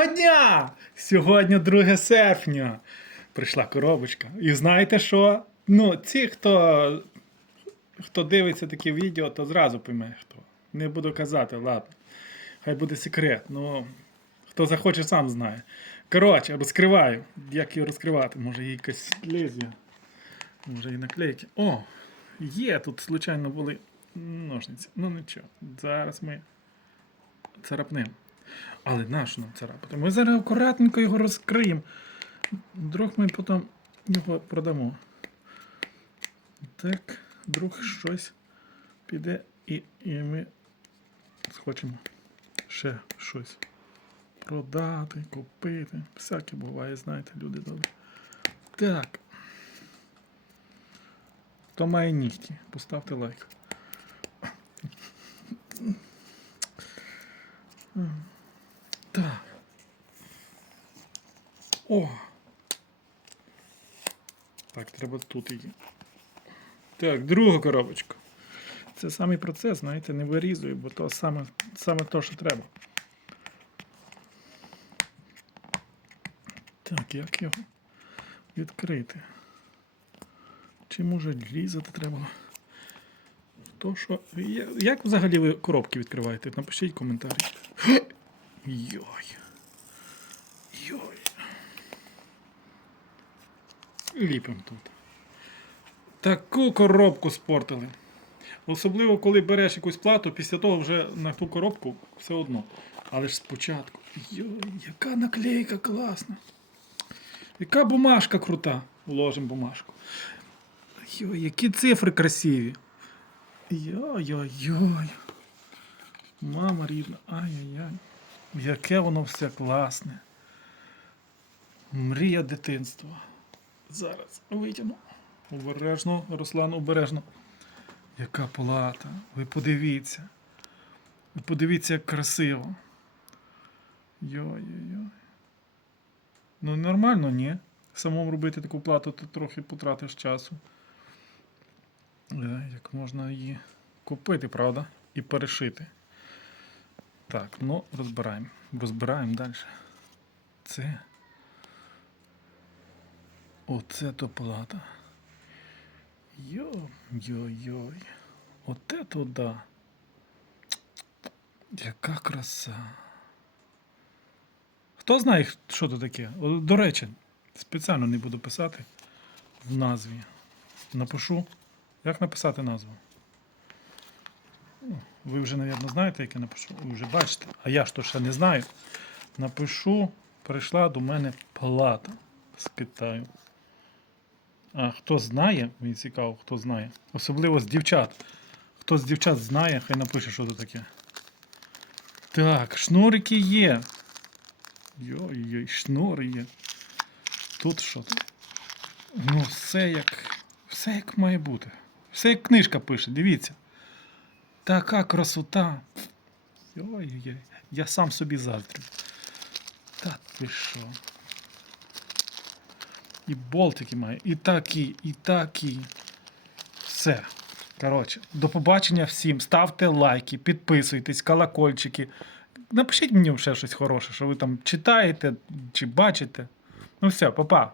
Доброго дня! Сьогодні 2 серпня. Прийшла коробочка. І знаєте що? Ну, ті, хто, хто дивиться такі відео, то зразу пойме хто. Не буду казати, ладно. Хай буде секрет. Ну, хто захоче, сам знає. Коротше, розкриваю. Як її розкривати? Може, є якась лезвія. Може і наклейки. О! Є, тут, случайно, були ножниці. Ну нічого. Зараз ми царапнемо. Але нащо нам царапати? Ми зараз акуратненько його розкриємо. Вдруг ми потім його продамо. Так, вдруг щось піде і, і ми схочемо ще щось продати, купити. Всяке буває, знаєте, люди добрі. Так. Хто має нігті, поставте лайк. Так. О! Так, треба тут її. Так, друга коробочка. Це самий процес, знаєте, не вирізую, бо то саме, саме то, що треба. Так, як його відкрити? Чи може різати треба? То що. Як взагалі ви коробки відкриваєте? Напишіть коментарі. Йой. Йой. Ліпимо тут. Таку коробку спортили. Особливо, коли береш якусь плату, після того вже на ту коробку все одно. Але ж спочатку. Йой, яка наклейка класна. Яка бумажка крута. Вложимо бумажку. Йой, які цифри красиві. Йой-йой-йой. Мама рідна, ай-яй-яй. Яке воно все класне. Мрія дитинства. Зараз витягну. Обережно, Руслан, обережно. Яка плата. Ви подивіться. Ви подивіться, як красиво. Йой-йой-йой. Ну нормально, ні. Самому робити таку плату, ти трохи потратиш часу. Е, Як можна її купити, правда? І перешити. Так, ну розбираємо. Розбираємо далі. Це. Оце то плата. Йой-йой-йой. Оте то да. Яка краса. Хто знає, що це таке? До речі, спеціально не буду писати в назві. Напишу. Як написати назву? Ви вже, мабуть, знаєте, як я напишу. Ви вже бачите. А я ж то ще не знаю. Напишу, прийшла до мене плата з Китаю. А хто знає, мені цікаво, хто знає. Особливо з дівчат. Хто з дівчат знає, хай напише, що це таке. Так, шнурики є. Йой-йой, шнури є. Тут що? Ну, все як. Все як має бути. Все як книжка пише, дивіться. Така красота. Ой-ой-ой, я сам собі заздрю. Та ти що? І болтики має, і такі, і такі. Все. Коротше, до побачення всім. Ставте лайки, підписуйтесь, колокольчики. Напишіть мені ще щось хороше, що ви там читаєте чи бачите. Ну все, па-па.